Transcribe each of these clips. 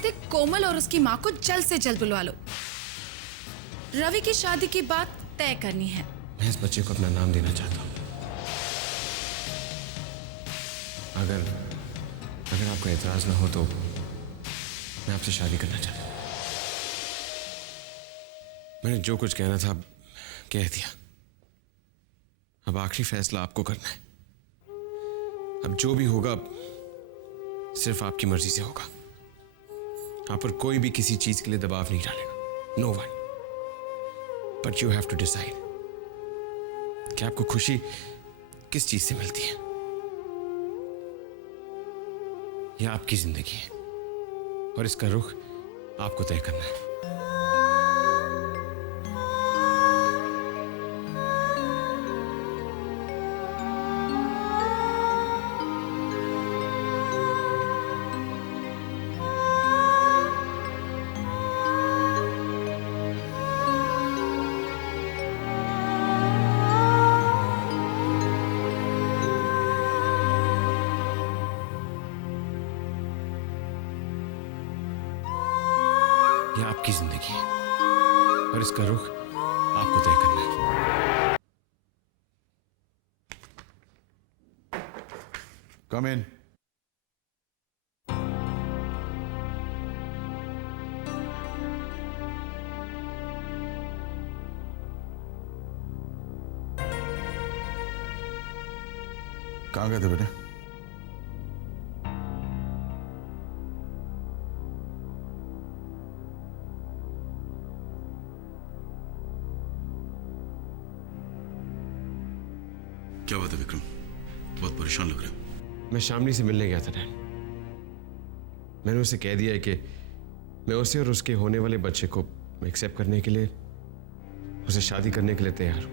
थे कोमल और उसकी माँ को जल्द से जल्द बुलवा लो। रवि की शादी की बात तय करनी है। मैं इस बच्चे को अपना नाम देना चाहता हूँ। अगर आपको एतराज ना हो तो मैं आपसे शादी करना चाहता हूँ। मैंने जो कुछ कहना था कह दिया। अब आखिरी फैसला आपको करना है। अब जो भी होगा सिर्फ आपकी मर्जी से होगा। आप पर कोई भी किसी चीज के लिए दबाव नहीं डालेगा। No one. But you have to decide कि आपको खुशी किस चीज से मिलती है। यह आपकी जिंदगी है और इसका रुख आपको तय करना है। यह आपकी जिंदगी है और इसका रुख आपको तय करना है। कम इन। कहाँ गए थे बेटे? क्या बात है विक्रम, बहुत परेशान लग रहे हो। मैं शामली से मिलने गया था डैड। मैंने उसे कह दिया है कि मैं उसे और उसके होने वाले बच्चे को एक्सेप्ट करने के लिए, उसे शादी करने के लिए तैयार हूं।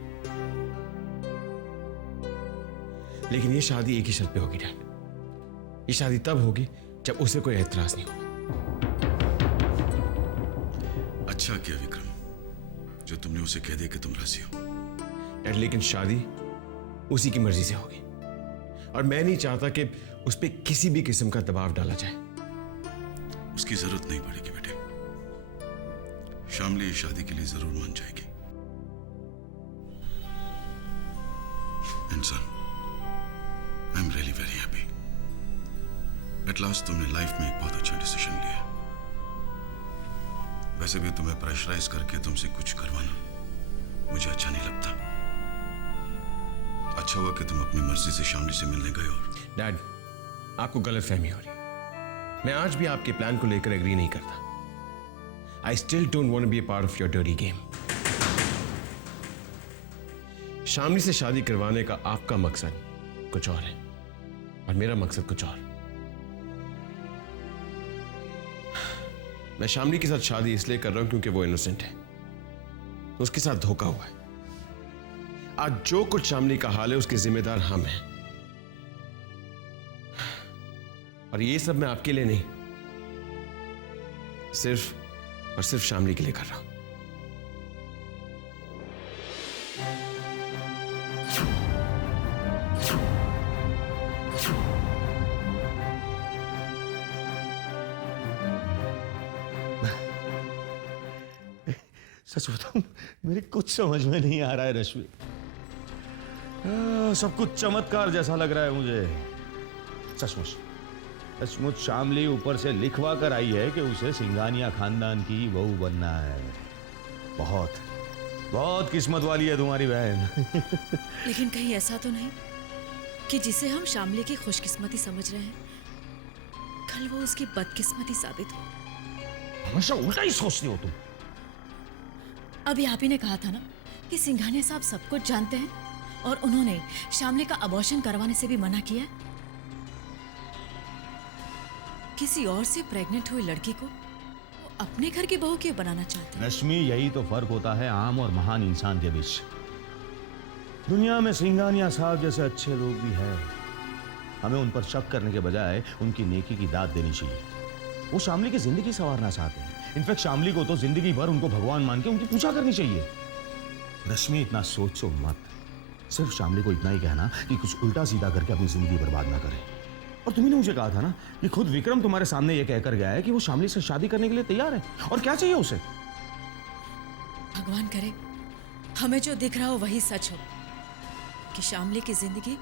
लेकिन ये शादी एक ही शर्त पे होगी डैड। ये शादी तब होगी जब उसे कोई एतराज नहीं होगा। अच्छा किया विक्रम जो तुमने उसे कह दिया कि तुम राजी हो। डैड लेकिन शादी उसी की मर्जी से होगी और मैं नहीं चाहता कि उस पर किसी भी किस्म का दबाव डाला जाए। उसकी जरूरत नहीं पड़ेगी बेटे। शामली इस शादी के लिए जरूर मान जाएगी। इंसान, I am really very happy. At last तुमने लाइफ में एक बहुत अच्छा डिसीजन लिया। वैसे भी तुम्हें प्रेशराइज करके तुमसे कुछ करवाना मुझे अच्छा नहीं लगता। अच्छा हुआ कि तुम अपनी मर्जी से शामली से मिलने गए। और डैड आपको गलतफहमी हो रही है। मैं आज भी आपके प्लान को लेकर एग्री नहीं करता। I still don't want to be a part of your dirty game. Shamli से शादी करवाने का आपका मकसद कुछ और है और मेरा मकसद कुछ और। मैं शामली के साथ शादी इसलिए कर रहा हूं क्योंकि वो इनोसेंट है। उसके साथ धोखा हुआ है। आज जो कुछ शामली का हाल है उसके जिम्मेदार हम हैं। और ये सब मैं आपके लिए नहीं, सिर्फ और सिर्फ शामली के लिए कर रहा हूं। सच बताऊं मेरे कुछ समझ में नहीं आ रहा है रश्मि। सब कुछ चमत्कार जैसा लग रहा है मुझे। सचमुच शामली ऊपर से लिखवा कर आई है कि उसे सिंघानिया खानदान की बहू बनना है। बहुत बहुत किस्मत वाली है तुम्हारी बहन। लेकिन कहीं ऐसा तो नहीं कि जिसे हम शामली की खुशकिस्मती समझ रहे हैं कल वो उसकी बदकिस्मती साबित हो। हमेशा उल्टा ही सोचती हो तुम। अभी आप ही ने कहा था ना कि सिंघानिया साहब सब कुछ जानते हैं और उन्होंने शामली का अबॉर्शन करवाने से भी मना किया। किसी और से प्रेग्नेंट हुई लड़की को वो अपने घर की बहू क्यों बनाना चाहते हैं? रश्मि यही तो फर्क होता है आम और महान इंसान के बीच। दुनिया में सिंघानिया साहब जैसे अच्छे लोग भी हैं। हमें उन पर शक करने के बजाय उनकी नेकी की दाद देनी चाहिए। वो शामली की जिंदगी संवारना चाहते हैं। इनफैक्ट शामली को तो जिंदगी भर उनको भगवान मान के उनकी पूजा करनी चाहिए। रश्मि इतना सोचो मत। सिर्फ शामली को इतना ही कहना कि कुछ उल्टा सीधा करके अपनी जिंदगी बर्बाद ना करे। और तुम्ही ने मुझे कहा था ना कि खुद विक्रम तुम्हारे सामने ये कहकर गया है कि वो शामली से शादी करने के लिए तैयार है, और क्या चाहिए उसे? भगवान करे हमें जो दिख रहा हो वही सच हो, कि शामली की जिंदगी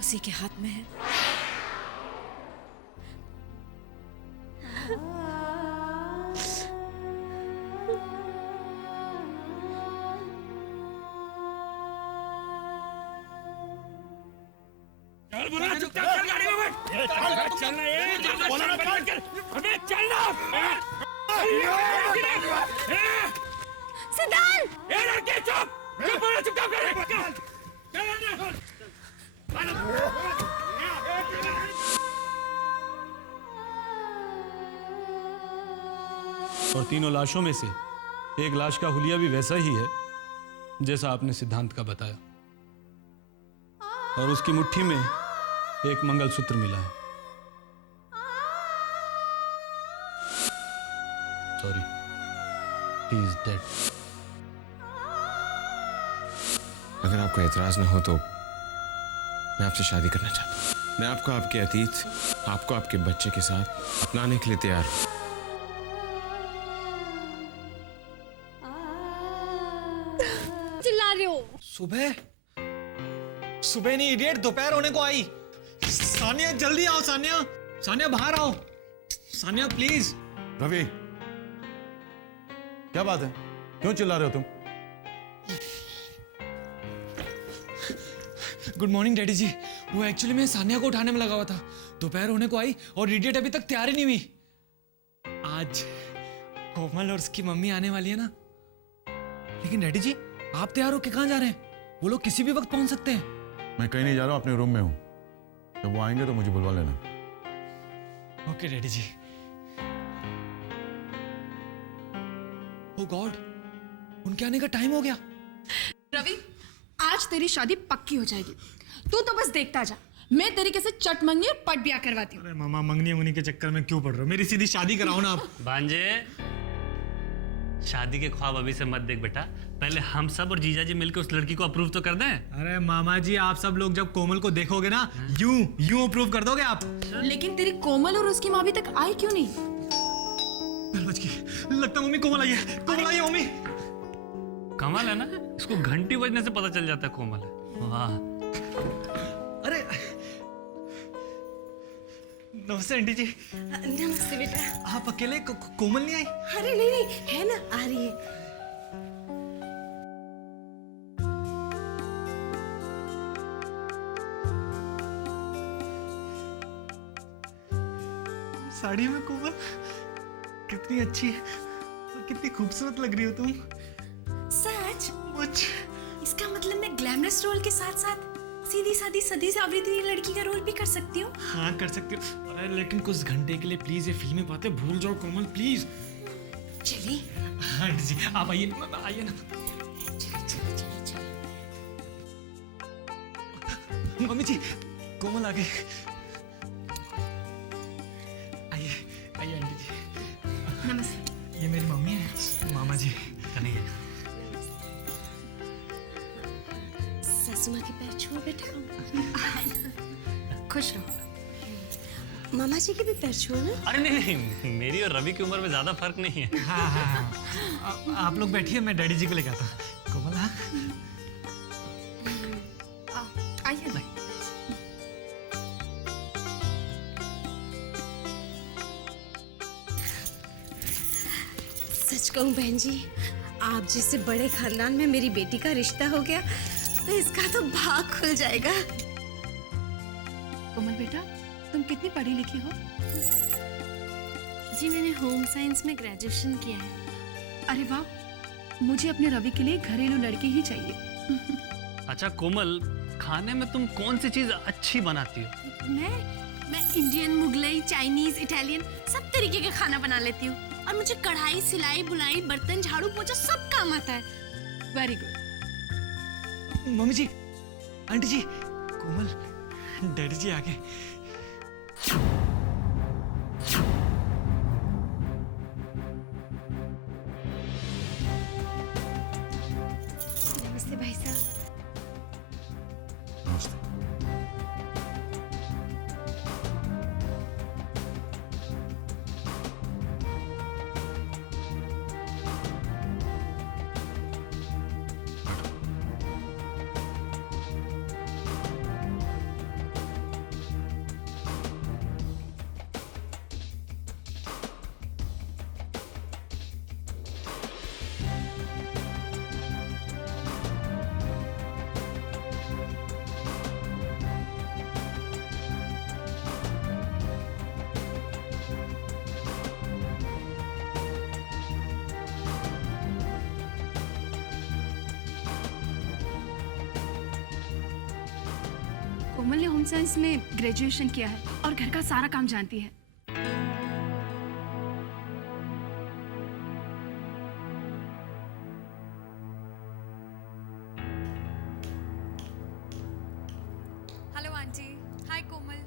उसी के हाथ में है। और तीनों लाशों में से एक लाश का हुलिया भी वैसा ही है जैसा आपने सिद्धांत का बताया, और उसकी मुट्ठी में एक मंगलसूत्र मिला है। Sorry, he is dead. अगर आपको एतराज ना हो तो मैं आपसे शादी करना चाहता हूँ। मैं आपको आपके अतीत, आपको आपके बच्चे के साथ अपनाने के लिए तैयार हूँ। चिल्ला रहे हो? सुबह सुबह नहीं इडियट, दोपहर होने को आई। सानिया जल्दी आओ, सानिया सानिया बाहर आओ, सानिया प्लीज। रवि, क्या बात है? क्यों चिल्ला रहे हो तुम? गुड मॉर्निंग डैडी जी। वो एक्चुअली मैं सानिया को उठाने में लगा हुआ था, दोपहर होने को आई और इडियट अभी तक तैयार ही नहीं हुई। आज कोमल और उसकी मम्मी आने वाली है ना। लेकिन डैडी जी आप तैयार हो के कहाँ जा रहे हैं? वो लोग किसी भी वक्त पहुंच सकते हैं। मैं कहीं नहीं जा रहा हूं, अपने रूम में हूं। जब वो आएंगे तो मुझे बुलवा लेना। ओके डैडी जी। ओ गॉड, उनके आने का टाइम हो गया। रवि, आज तेरी शादी पक्की हो जाएगी। तू तो बस देखता जा, मैं तरीके से चट मंगी और पट ब्याह करवाती हूँ। अरे मामा, मंगनी मंगनी के चक्कर में क्यों पड़ रहे हो? मेरी सीधी शादी कराओ ना आप। भांजे, शादी के ख्वाब अभी से मत देख बेटा, पहले हम सब और जीजा जी मिलकर उस लड़की को अप्रूव तो कर दें। अरे मामा जी, आप सब लोग जब कोमल को देखोगे ना, यूं अप्रूव कर दोगे आप। लेकिन तेरी कोमल और उसकी माँ अभी तक आई क्यों नहीं? बेल बज गई, लगता है मम्मी कोमल आई है। कोमल आई है मम्मी। कमाल है ना, इसको घंटी बजने से पता चल जाता है कोमल है। वाह। अरे नमस्ते आंटी जी। नमस्ते बेटा। आप अकेले? कोमल नहीं आई? अरे नहीं नहीं, है ना, आ रही है। साड़ी में कोमल, कितनी अच्छी और कितनी खूबसूरत लग रही हो तुम। सच? मुझ इसका मतलब मैं ग्लैमरस रोल के साथ साथ सीधी सादी सदी सावरी लड़की का रोल भी कर सकती हूँ। हाँ कर सकती हो। अरे लेकिन कुछ घंटे के लिए प्लीज ये फिल्मी बातें भूल जाओ कोमल, प्लीज। चलिए। हाँ आंटी जी आप आइए, आइए ना। चलो। मम्मी जी, कोमल आ गई। आइए आइए आंटी जी। नमस्ते। ये मेरी मम्मी है, मामा जी। कन्हैया, सासू माँ के पैर छुओ बेटा। खुश रहो। मामा जी के भी पैर छुओ ना। अरे नहीं नहीं, मेरी और रवि की उम्र में ज्यादा फर्क नहीं है। हाँ। आप लोग बैठिए, मैं डैडी जी को लेकर आता हूँ। कोमल हाँ? आइए ना। सच कहूँ बहन जी, आप जैसे बड़े खानदान में मेरी बेटी का रिश्ता हो गया तो इसका तो भाग खुल जाएगा। कोमल बेटा, तुम कितनी पढ़ी लिखी हो? जी मैंने होम साइंस में ग्रेजुएशन किया है। अरे वाह, मुझे अपने रवि के लिए घरेलू लड़की ही चाहिए। अच्छा कोमल, खाने में तुम कौन सी चीज अच्छी बनाती हो? मैं इंडियन, मुगलई, चाइनीज, इटालियन सब तरीके का खाना बना लेती हूँ। और मुझे कढ़ाई, सिलाई, बुनाई, बर्तन, झाड़ू पोछा सब काम आता है। Very good. मम्मी जी, आंटी जी, कोमल, डैडी जी आ गए। नमस्ते भाई साहब। नमस्ते। कोमल ने होम साइंस में ग्रेजुएशन किया है और घर का सारा काम जानती है। Hello aunty. Hi Komal.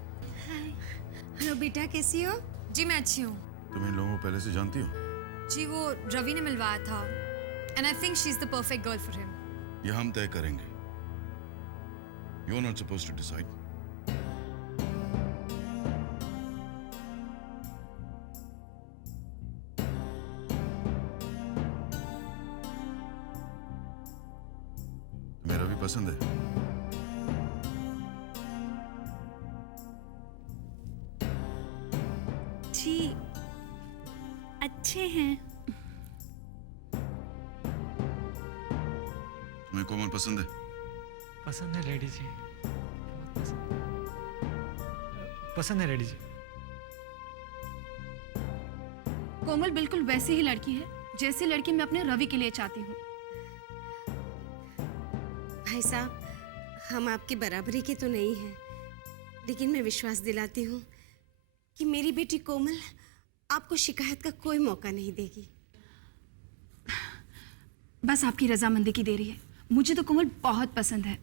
Hello बेटा, कैसी हो? जी मैं अच्छी हूँ। तुम इन लोगों को पहले से जानती हो? जी वो रवि ने मिलवाया था and I think she is the perfect girl for him. ये हम तय करेंगे। You are not supposed to decide. तुम्हें रवि पसंद है? जी अच्छे हैं। तुम्हें कोमल पसंद है? पसंद है रेडी जी, पसंद है रेडी जी। कोमल बिल्कुल वैसी ही लड़की है जैसी लड़की मैं अपने रवि के लिए चाहती हूँ। भाई साहब, हम आपकी बराबरी के तो नहीं हैं, लेकिन मैं विश्वास दिलाती हूँ कि मेरी बेटी कोमल आपको शिकायत का कोई मौका नहीं देगी। बस आपकी रजामंदी की देरी है। मुझे तो कोमल बहुत पसंद है।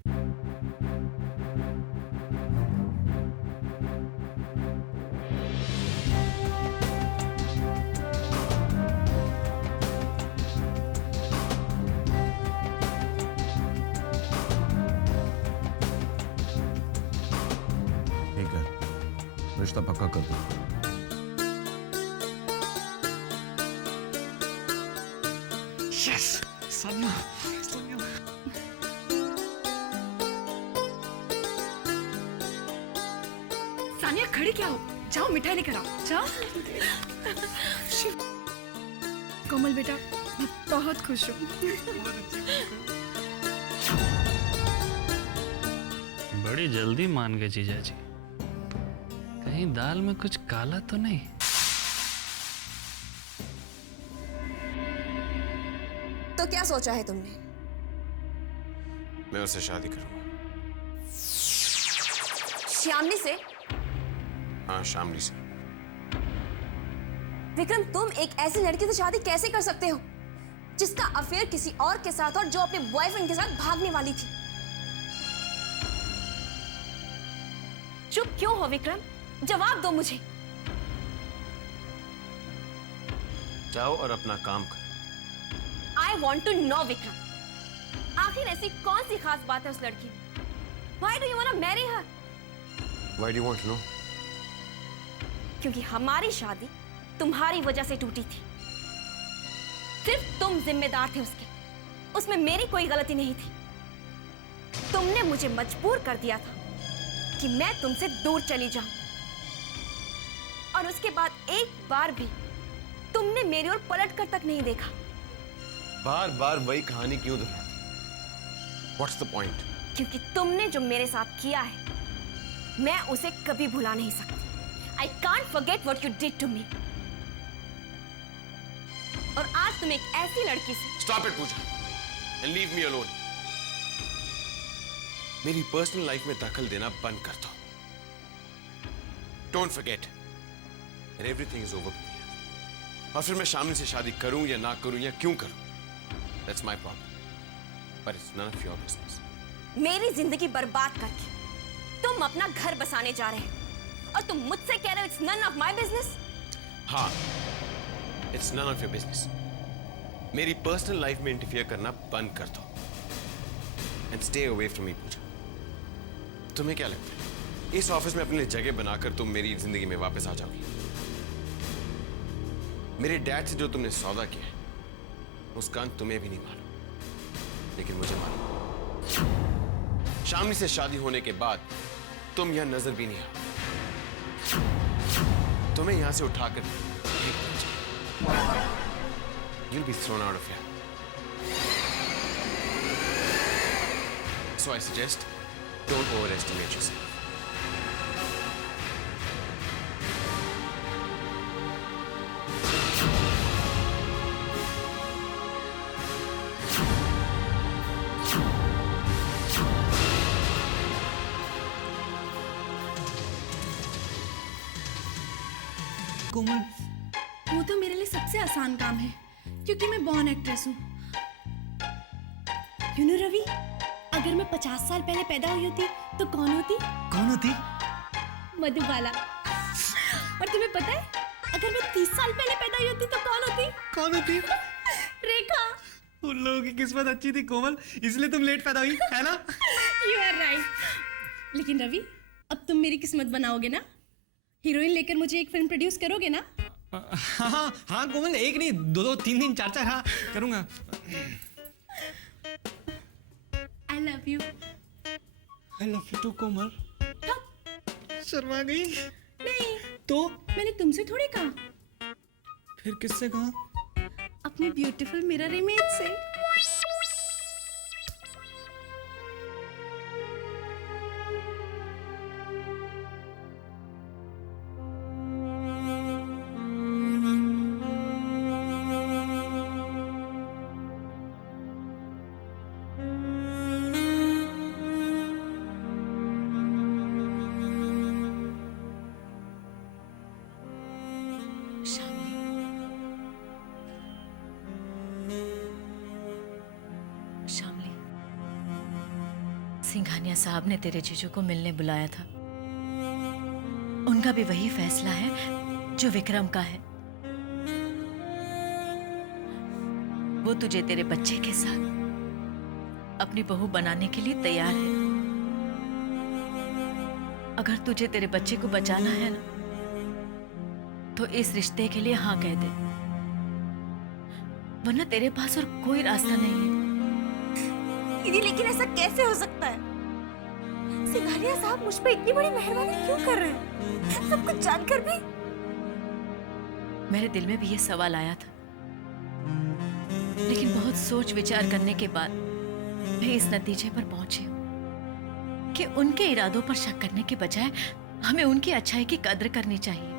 ठीक है, रिश्ता पक्का कर दो। यस सानिया। सानिया खड़ी क्या हो? जाओ मिठाई लेकर आओ, जाओ। कोमल बेटा, मैं बहुत खुश हूँ। बड़ी जल्दी मान गए जीजा जी। कहीं दाल में कुछ काला तो नहीं? तो क्या सोचा है तुमने? मैं उससे शादी करूंगा। श्यामली से? हाँ, शामली से। विक्रम, तुम एक ऐसी लड़की से शादी कैसे कर सकते हो जिसका अफेयर किसी और के साथ और जो अपने बॉयफ्रेंड के साथ भागने वाली थी? चुप क्यों हो विक्रम? जवाब दो मुझे। जाओ और अपना काम करो। I want to know Vikram, आखिर ऐसी कौन सी खास बात है उस लड़की में? Why do you wanna marry her? Why do you want to know? क्योंकि हमारी शादी तुम्हारी वजह से टूटी थी। सिर्फ तुम जिम्मेदार थे उसके, उसमें मेरी कोई गलती नहीं थी। तुमने मुझे मजबूर कर दिया था कि मैं तुमसे दूर चली जाऊं, और उसके बाद एक बार भी तुमने मेरी ओर पलट कर तक नहीं देखा। बार बार वही कहानी क्यों दोहराती? What's the point? क्योंकि तुमने जो मेरे साथ किया है मैं उसे कभी भुला नहीं सकती। I can't forget what you did to me. और आज तुम एक ऐसी लड़की से Stop it, Pooja, and leave me alone. मेरी पर्सनल लाइफ में दखल देना बंद कर दो। Don't forget that everything is over between us. और फिर मैं शामली से शादी करूं या ना करूं या क्यों करूं, that's my problem. But it's none of your business. मेरी जिंदगी बर्बाद करके तुम अपना घर बसाने जा रहे हो और तुम मुझसे कह रहे हो it's none of my business? हाँ, it's none of your business. मेरी पर्सनल लाइफ में इंटरफियर करना बंद कर दो and stay away from me, पूजा। तुम्हें क्या लगता है इस ऑफिस में अपनी जगह बनाकर तुम मेरी जिंदगी में वापस आ जाओगी? मेरे डैड से जो तुमने सौदा किया है मुस्कान तुम्हें भी नहीं मालूम, लेकिन मुझे मालूम। शामली से शादी होने के बाद तुम यहां नजर भी नहीं आओ। तुम्हें यहां से उठाकर you'll be thrown out of here. So I suggest don't overestimate yourself. कोमल। वो तो मेरे लिए सबसे आसान काम है क्योंकि मैं बॉर्न एक्ट्रेस हूँ। यू नो रवि, अगर मैं 50 साल पहले पैदा हुई होती तो कौन होती? कौन होती? मधुबाला। और तुम्हें पता है, अगर मैं 30 साल पहले पैदा हुई होती तो कौन होती? कौन होती? रेखा। उन लोगों की किस्मत अच्छी थी कोमल, इसलिए तुम लेट पैदा हुई, है ना? You are right। लेकिन रवि, अब तुम मेरी किस्मत बनाओगे ना? हीरोइन लेकर मुझे एक फिल्म प्रोड्यूस करोगे ना? हाँ हाँ कोमल, एक नहीं, दो दो तीन तीन चार चार, हाँ करूँगा। I love you। I love you too कोमल। शर्मा गई? नहीं तो मैंने तुमसे थोड़ी कहा, फिर किससे कहा? अपने ब्यूटीफुल मिरर इमेज से। शामली, सिंघानिया साहब ने तेरे जीजू को मिलने बुलाया था। उनका भी वही फैसला है जो विक्रम का है। वो तुझे तेरे बच्चे के साथ अपनी बहू बनाने के लिए तैयार है। अगर तुझे तेरे बच्चे को बचाना है ना, तो इस रिश्ते के लिए हाँ कह दे, वरना तेरे पास और कोई रास्ता नहीं है। दीदी, लेकिन ऐसा कैसे हो सकता है? सिंघानिया साहब मुझ पे इतनी बड़ी मेहरबानी क्यों कर रहे हैं, सब कुछ जानकर भी? मेरे दिल में भी ये सवाल आया था, लेकिन बहुत सोच विचार करने के बाद मैं इस नतीजे पर पहुंची हूं कि उनके इरादों पर शक करने के बजाय हमें उनकी अच्छाई की कद्र करनी चाहिए।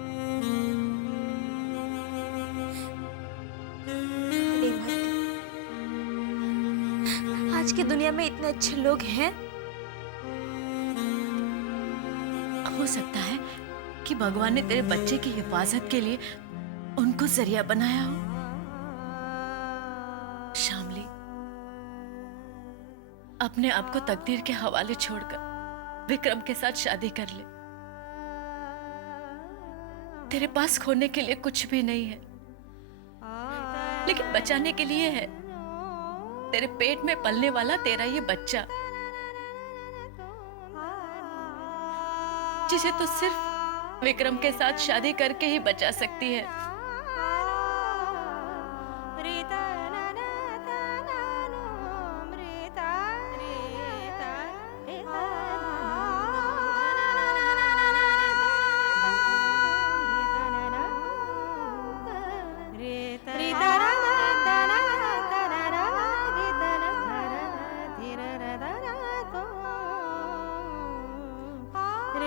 आज की दुनिया में इतने अच्छे लोग हैं। हो सकता है कि भगवान ने तेरे बच्चे की हिफाजत के लिए उनको जरिया बनाया हो। शामली, अपने आप को तकदीर के हवाले छोड़कर विक्रम के साथ शादी कर ले। तेरे पास खोने के लिए कुछ भी नहीं है, लेकिन बचाने के लिए है तेरे पेट में पलने वाला तेरा ये बच्चा, जिसे तू सिर्फ विक्रम के साथ शादी करके ही बचा सकती है।